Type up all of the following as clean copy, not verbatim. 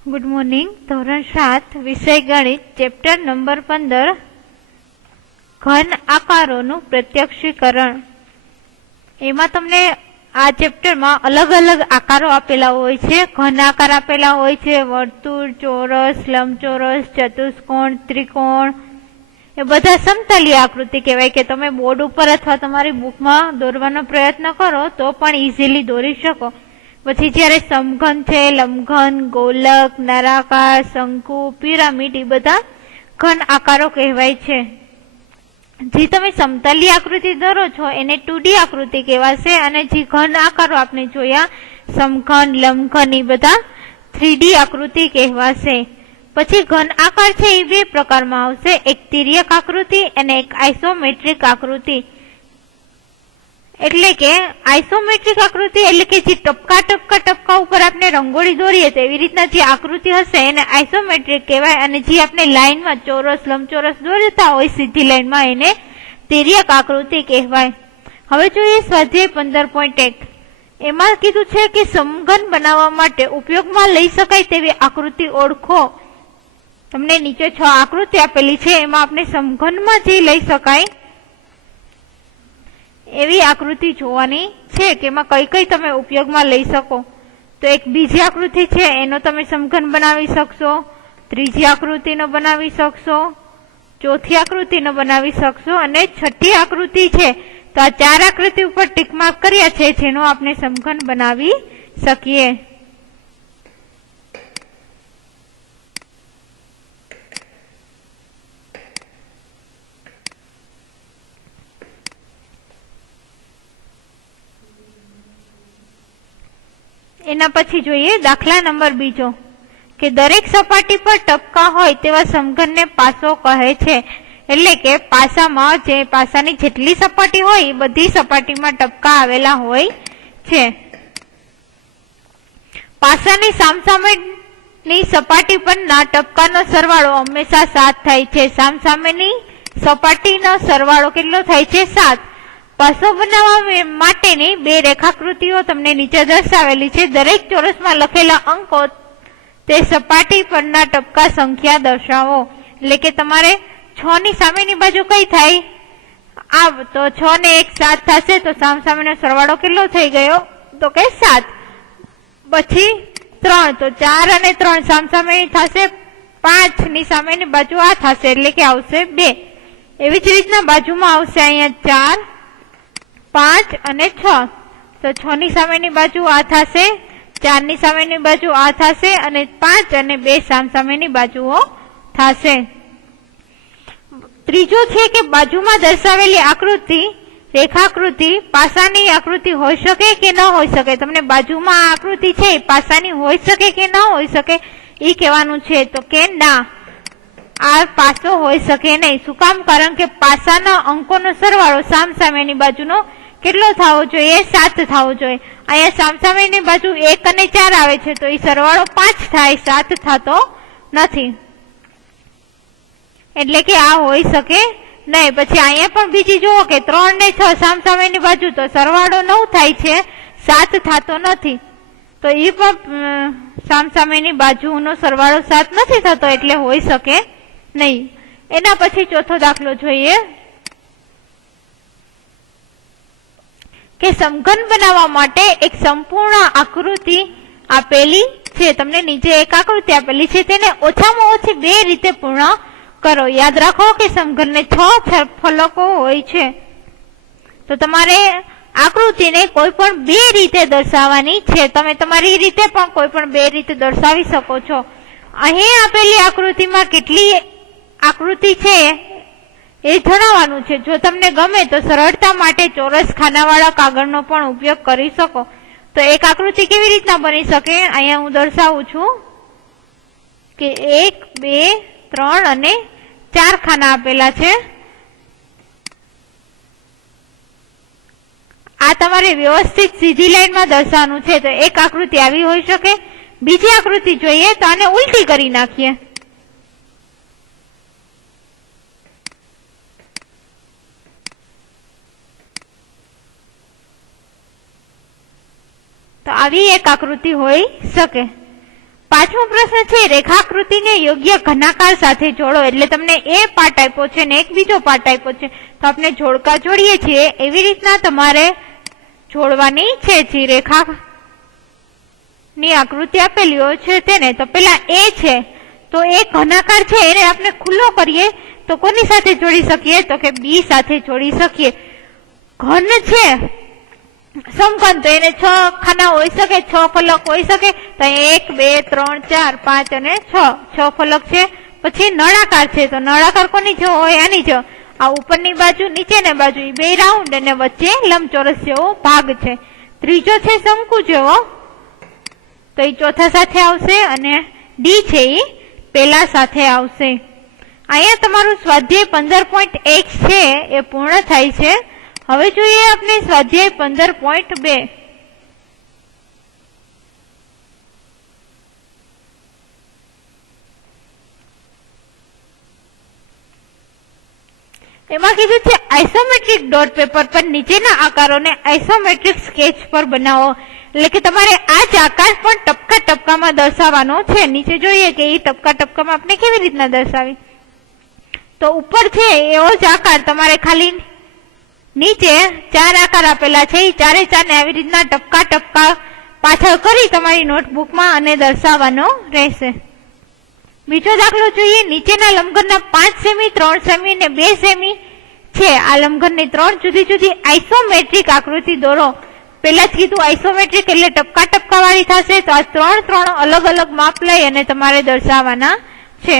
Good morning. धोरण 7 विषय गणित चैप्टर नंबर 15 घन आकारों प्रत्यक्षीकरण। एमां तमने आ चैप्टर में अलग अलग आकारो आपेला होय छे। घन आकार आपेला होय छे, वर्तुळ, चौरस, लंबचौरस, चतुष्कोण, त्रिकोण, ए बधा समतलीय आकृति कहेवाय के तमे बोर्ड पर अथवा तमारी बुक में दौरवानो प्रयत्न करो तो पण इजीली दौरी शको। पछी ज्यारे समघन छे, लंबघन, गोलक, नराकार, शंकु, पिरामिड ए बधा घन आकारो कहेवाय छे। जे तमे समतलीय आकृति दोरो छो एने 2D आकृति कहेवाशे अने जे घन आकारो आपने जोया समघन, लंबघन ए बधा 3D आकृति कहेवाशे। पछी घन आकार छे ए बे प्रकारमां आवशे, एक तिर्यक आकृति अने एक आइसोमेट्रिक आकृति। એટલે કે આઇસોમેટ્રિક આકૃતિ એટલે કે જે ટપકા ટપકા ટપકા ઉપર આપણે રંગોળી દોરીએ તો એવી રીતના જે આકૃતિ હશે એને આઇસોમેટ્રિક કહેવાય અને જે આપણે લાઈનમાં ચોરસ લંબચોરસ દોરતા હોય સીધી લાઈનમાં એને તિર્યક આકૃતિ કહેવાય। હવે જોઈએ સ્વાધ્યાય 15.1 એમાં કીધું છે કે સમઘન બનાવવા માટે ઉપયોગમાં લઈ શકાય તેવી આકૃતિ ઓળખો। તમને નીચે 6 આકૃતિ આપેલી છે એમાં આપણે સમઘનમાં જે લઈ શકાય एवी आकृति जोवानी छे के एमां कई कई तमे उपयोगमां लई शको। तो एक बीजी आकृति छे एनो तमे समघन बनावी शकशो, त्रीजी आकृतिनो बनावी शकशो, चौथी आकृतिनो बनावी शकशो अने छठी आकृति छे तो आ 4 आकृति उपर टिक मार्क कर्या छे जेनो आपणे समघन बनावी शकीए। एना पछी जोईए दाखला नंबर 2 के दरेक सपाटी पर टपका होय तेवा समघन ने पासो कहे छे। एटले के पासामां जे पासानी जेटली सपाटी होय ए बधी सपाटीमां टपका आवेला होय छे। पासानी सामसामेनी सपाटी परना टपकानो सरवाळो हमेशा 7 थाय छे। सामसामेनी सपाटीनो सरवाळो केटलो थाय छे 7। पासो बनाववा माटेनी 2 रेखाकृतिओ तमने नीचे दर्शावेली छे। दरेक चौरसमां लखेला अंको ते सपाटी परना टपका संख्या दर्शावो। એટલે કે તમારે 6 ની સામેની બાજુ કઈ થાય આ તો 6 ને 1 7 થશે તો સામસામેનો સરવાળો કેટલો થઈ ગયો તો કે 7। પછી 3 તો 4 અને 3 સામસામેની થશે 5 ની સામેની બાજુ આ થશે એટલે કે આવશે 2। એવી જ રીતના બાજુમાં આવશે અહીંયા 4 5 અને 6 तो 6 ની સામેની બાજુ આ થશે, 4 ની સામેની બાજુ આ થશે અને 5 અને 2 સામસામેની બાજુઓ થશે। ત્રીજો છે કે બાજુમાં દર્શાવેલી આકૃતિ રેખાકૃતિ પાસાની આકૃતિ હોઈ શકે કે ન હોઈ શકે। તમને બાજુમાં આ આકૃતિ છે પાસાની હોઈ શકે કે ન હોઈ શકે એ કહેવાનું છે તો કે ના આ પાસો હોઈ શકે નહીં। શું કામ? કારણ કે પાસાના અંકોનો સરવાળો સામસામેની બાજુનો કેટલો થવો જોઈએ 7 થવો જોઈએ। અહીંયા સામસામેની બાજુ 1 અને 4 આવે છે તો એ સરવાળો 5 થાય 7 થતો નથી એટલે કે આ હોઈ શકે નહીં। પછી અહીંયા પણ બીજી જુઓ કે 3 ને 6 સામસામેની બાજુ તો સરવાળો 9 થાય છે 7 થતો નથી તો એ પણ સામસામેની બાજુનો સરવાળો 7 નથી થતો એટલે હોઈ શકે નહીં। એના પછી ચોથો દાખલો જોઈએ કે સમઘન બનાવવા માટે એક સંપૂર્ણ આકૃતિ આપેલી છે। તમને નીચે એક આકૃતિ આપેલી છે તેને ઓછામાં ઓછી 2 રીતે પૂર્ણ કરો। યાદ રાખો કે સમઘનને 6 ફલકો હોય છે તો તમારે આકૃતિને કોઈ પણ 2 રીતે દર્શાવવાની છે। તમે તમારી રીતે પણ કોઈ પણ 2 રીતે દર્શાવી શકો છો। અહીં આપેલી આકૃતિમાં કેટલી આકૃતિ છે એ જણાવવાનું છે। જો તમને ગમે તો સરળતા માટે ચોરસ ખાનાવાળા કાગળનો પણ ઉપયોગ કરી શકો। તો એક આકૃતિ કેવી રીતના બની શકે અહીંયા હું દર્શાવું છું કે 1 2 3 અને 4 ખાના આપેલા છે। આ તમારે વ્યવસ્થિત સીધી લાઈનમાં દર્શાવવાનું છે। તો એક આકૃતિ આવી હોઈ શકે। બીજી આકૃતિ જોઈએ તો આને ઉલટી કરી નાખીએ तो આવી એક આકૃતિ હોઈ શકે। પાંચમો પ્રશ્ન છે રેખાકૃતિને યોગ્ય ઘનાકાર સાથે જોડો. એટલે તમને એ પાર્ટ આપ્યો છે ને એક બીજો પાર્ટ આપ્યો છે, તો આપણે જોડકા જોડીએ છીએ એવી રીતના તમારે જોડવાની છે. જે રેખા ની આકૃતિ આપેલી હોય છે તેને, તો પેલા એ છે તો એ ઘનાકાર છે એને આપણે ખુલ્લો કરીએ તો કોની સાથે જોડી શકીએ? તો કે બી સાથે જોડી શકીએ. ઘન છે સમઘન, તો એને 6 ખાના હોઈ શકે, 6 ફલક હોઈ શકે. તો 1 2 3 4 5 અને 6 ફલક છે. પછી નળાકાર છે, તો નળાકાર કોની જેવો હોય? આની જેવો. આ ઉપરની બાજુ નીચેની બાજુ બે રાઉન્ડ અને વચ્ચે લંબચોરસ જેવો ભાગ છે. ત્રીજો છે શંકુ જેવો, તો એ ચોથા સાથે આવશે. અને ડી છે એ પેલા સાથે આવશે. અહીંયા તમારું સ્વાધ્યાય 15.1 છે એ પૂર્ણ થાય છે. હવે જોઈએ આપણે સ્વાધ્યાય 15.2. એમાં કીધું છે આઇસોમેટ્રિક ડોટ પેપર પર નીચેના આકારોને આઇસોમેટ્રિક સ્કેચ પર બનાવો. એટલે કે તમારે આ જ આકાર પણ ટપકા ટપકામાં દર્શાવવાનો છે. નીચે જોઈએ કે એ ટપકા ટપકામાં આપણે કેવી રીતના દર્શાવી. તો ઉપર છે એવો જ આકાર તમારે ખાલી નીચે 4 આકાર આપેલા છે, એ 4 ને આવી રીતના ટપકા ટપકા પાછળ કરી તમારી નોટબુકમાં અને દર્શાવવાનો રહેશે. બીજો દાખલો જોઈએ. નીચેના લંબઘનના 5 સેમી 3 સેમી ને 2 સેમી છે. આ લંબઘનની 3 જુદી જુદી આઇસોમેટ્રિક આકૃતિ દોરો. પેલા જ કીધું આઇસોમેટ્રિક એટલે ટપકા ટપકા વાળી થશે. તો આ 3 અલગ અલગ માપ લઈ અને તમારે દર્શાવવાના છે.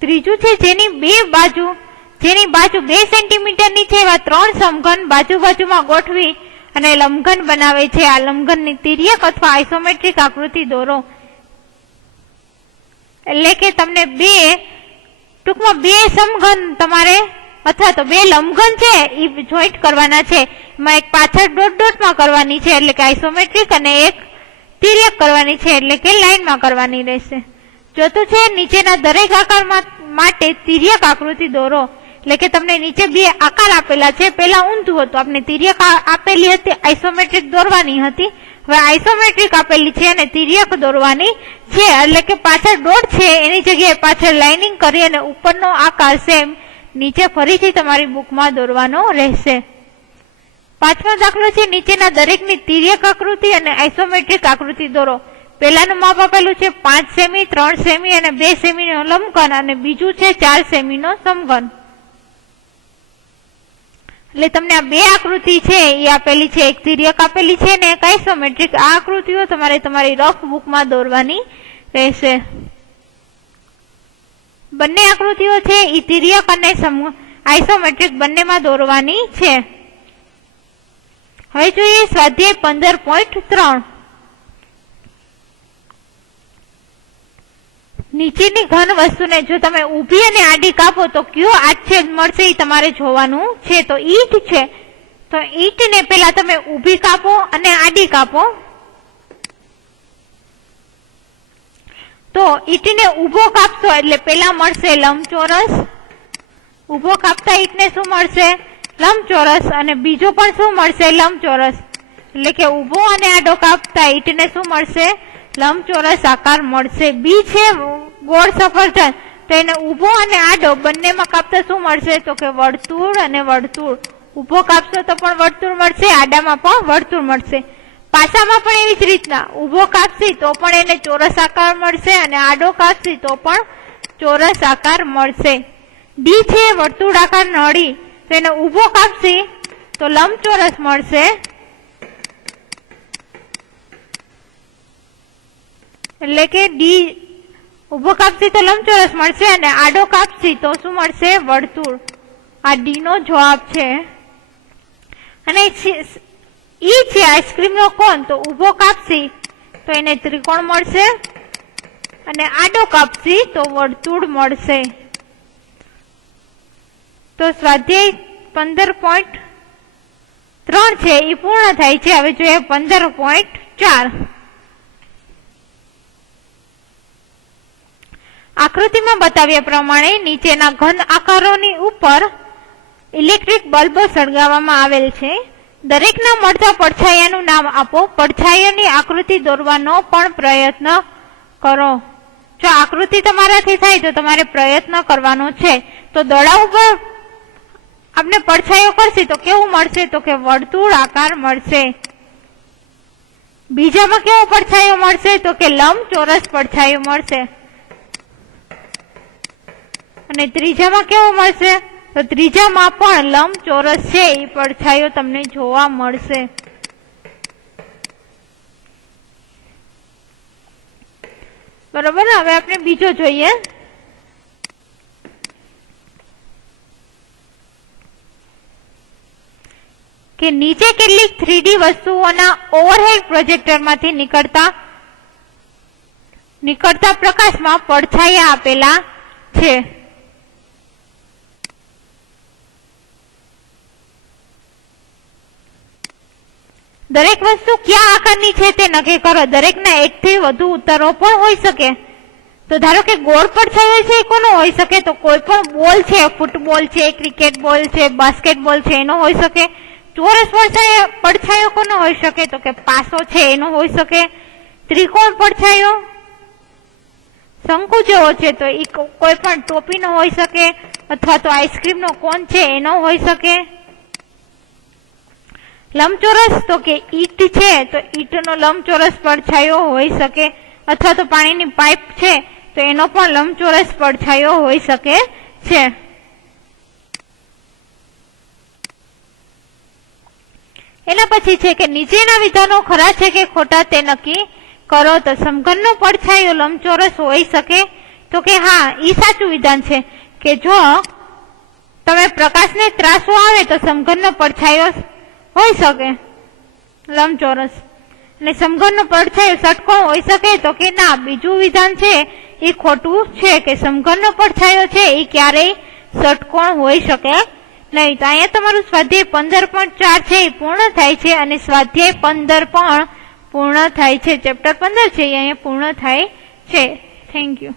ત્રીજું છે જેની બાજુ 2 સેન્ટીમીટરની છે એવા 3 સમઘન બાજુ બાજુમાં ગોઠવી અને લંબઘન બનાવે છે. આ લંબઘનની તિર્યક અથવા આઇસોમેટ્રિક આકૃતિ દોરો. એટલે કે તમને ટૂંકમાં 2 સમઘન તમારે અથવા તો 2 લંબઘન છે એ જોઈન્ટ કરવાના છે. એમાં એક પાછળ ડોટમાં કરવાની છે એટલે કે આઇસોમેટ્રિક, અને એક તિર્યક કરવાની છે એટલે કે લાઈનમાં કરવાની રહેશે. ચોથું છે નીચેના દરેક આકાર માટે તિર્યક આકૃતિ દોરો. એટલે કે તમને નીચે 2 આકાર આપેલા છે. પેલા ઊંધું હતું, આપણે તિર્યક આપેલી હતી, આઇસોમેટ્રિક દોરવાની હતી. હવે આઇસોમેટ્રિક આપેલી છે અને તિર્યક દોરવાની છે. એટલે કે પાછળ ડોટ છે એની જગ્યાએ પાછળ લાઇનિંગ કરી અને ઉપરનો આકાર સેમ નીચે ફરીથી તમારી બુકમાં દોરવાનો રહેશે. પાંચમો દાખલો છે નીચેના દરેકની તિર્યક આકૃતિ અને આઇસોમેટ્રિક આકૃતિ દોરો. પેલાનું માપ આપેલું છે 5 સેમી 3 સેમી અને 2 સેમી નો લંબઘન, અને બીજું છે 4 સેમી નો સમઘન. એટલે તમને આ 2 આકૃતિ છે એ આપેલી છે, એક તિર્યક આપેલી છે ને એક આઇસોમેટ્રિક. આ આકૃતિઓ તમારે તમારી રફ બુકમાં દોરવાની રહેશે. બંને આકૃતિઓ છે એ તિર્યક અને આઇસોમેટ્રિક બંનેમાં દોરવાની છે. હવે જોઈએ સ્વાધ્યાય 15.3. નીચેની ઘન વસ્તુને જો તમે ઊભી અને આડી કાપો તો કયો આછેદ મળશે એ તમારે જોવાનું છે. તો ઈંટ છે, તો ઈંટને પેલા તમે ઊભી કાપો અને આડી કાપો. તો ઈંટને ઊભો કાપશો એટલે પેલા મળશે લંબચોરસ. ઊભો કાપતા ઈંટને શું મળશે? લંબચોરસ. અને બીજો પણ શું મળશે? લંબચોરસ. એટલે કે ઊભો અને આડો કાપતા ઈંટને શું મળશે? લંબચોરસ આકાર મળશે. બી છે ગોળ સફરજન, તો એને ઊભો અને આડો બંનેમાં કાપતા શું મળશે? તો કે વર્તુળ અને વર્તુળ. ઊભો કાપશો તો પણ વર્તુળ મળશે, આડામાં પણ વર્તુળ મળશે. પાસામાં પણ એવી જ રીતના ઊભો કાપશી તો પણ એને ચોરસ આકાર મળશે અને આડો કાપશી તો પણ ચોરસ આકાર મળશે. ડી છે વર્તુળાકાર નળી, તો એને ઊભો કાપશી તો લંબચોરસ મળશે, એટલે કે ડી ઊભો કાપશી તો લંબચોરસ મળશે અને આડો કાપશી તો શું મળશે? વર્તુળ. આ ડી નો જવાબ છે. અને ઈ છે આઈસ્ક્રીમ નો કોન, તો ઊભો કાપશી તો એને ત્રિકોણ મળશે અને આડો કાપશી તો વર્તુળ મળશે. તો સ્વાધ્યાય 15.3 છે એ પૂર્ણ થાય છે. હવે જોઈએ 15.4. આકૃતિમાં બતાવ્યા પ્રમાણે નીચેના ઘન આકારોની ઉપર ઇલેક્ટ્રિક બલ્બો સળગાવવામાં આવેલ છે. દરેકના મળતા પડછાયાનું નામ આપો. પડછાયાની આકૃતિ દોરવાનો પણ પ્રયત્ન કરો. જો આકૃતિ તમારાથી થાય તો તમારે પ્રયત્ન કરવાનો છે. તો દડા ઉપર આપણે પડછાયો કરશે તો કેવું મળશે? તો કે વર્તુળ આકાર મળશે. બીજામાં કેવો પડછાયો મળશે? તો કે લંબચોરસ પડછાયો મળશે. અને ત્રીજામાં કેવો મળશે? તો ત્રીજામાં પણ લંબચોરસ છે એ પડછાયો તમને જોવા મળશે. બરોબર. હવે આપણે બીજો જોઈએ. કે નીચે કેટલીક 3D વસ્તુઓના ઓવરહેડ પ્રોજેક્ટરમાંથી નીકળતા પ્રકાશમાં પડછાયા આપેલા છે. દરેક વસ્તુ કયા આકારની છે તે નક્કી કરો. દરેકના એકથી વધુ ઉત્તરો પણ હોઈ શકે. તો ધારો કે ગોળ પડછાયો છે એ કોનો હોઈ શકે? તો કોઈ પણ બોલ છે, ફૂટબોલ છે, ક્રિકેટ બોલ છે, બાસ્કેટબોલ છે એનો હોઈ શકે. ચોરસ પડછાયો કોનો હોઈ શકે? તો કે પાસો છે એનો હોઈ શકે. ત્રિકોણ પડછાયો શંકુ જેવો છે તો એ કોઈ પણ ટોપીનો હોઈ શકે, અથવા તો આઈસ્ક્રીમનો કોન છે એનો હોઈ શકે. લંબચોરસ તો કે ઈંટ છે તો ઈંટનો લંબચોરસ પડછાયો હોઈ શકે, અથવા તો પાણીની પાઇપ છે તો એનો પણ લંબચોરસ પડછાયો હોઈ શકે છે. એના પછી છે કે નીચેના વિધાનો ખરા છે કે ખોટા તે નક્કી કરો. તો સમઘનનો પડછાયો લંબચોરસ હોઈ શકે? તો કે હા, એ સાચું વિધાન છે કે જો તમે પ્રકાશને ત્રાસો આવે તો સમઘનનો પડછાયો હોઈ શકે લંબચોરસ. અને સમઘનનો પડછાયો ષટકોણ હોઈ શકે? તો કે ના, બીજું વિધાન છે એ ખોટું છે કે સમઘનનો પડછાયો છે એ ક્યારેય ષટકોણ હોઈ શકે નહીં. તો અહીંયા તમારું સ્વાધ્યાય 15.4 છે એ પૂર્ણ થાય છે અને સ્વાધ્યાય 15 પણ પૂર્ણ થાય છે. ચેપ્ટર 15 છે એ અહીંયા પૂર્ણ થાય છે. Thank you.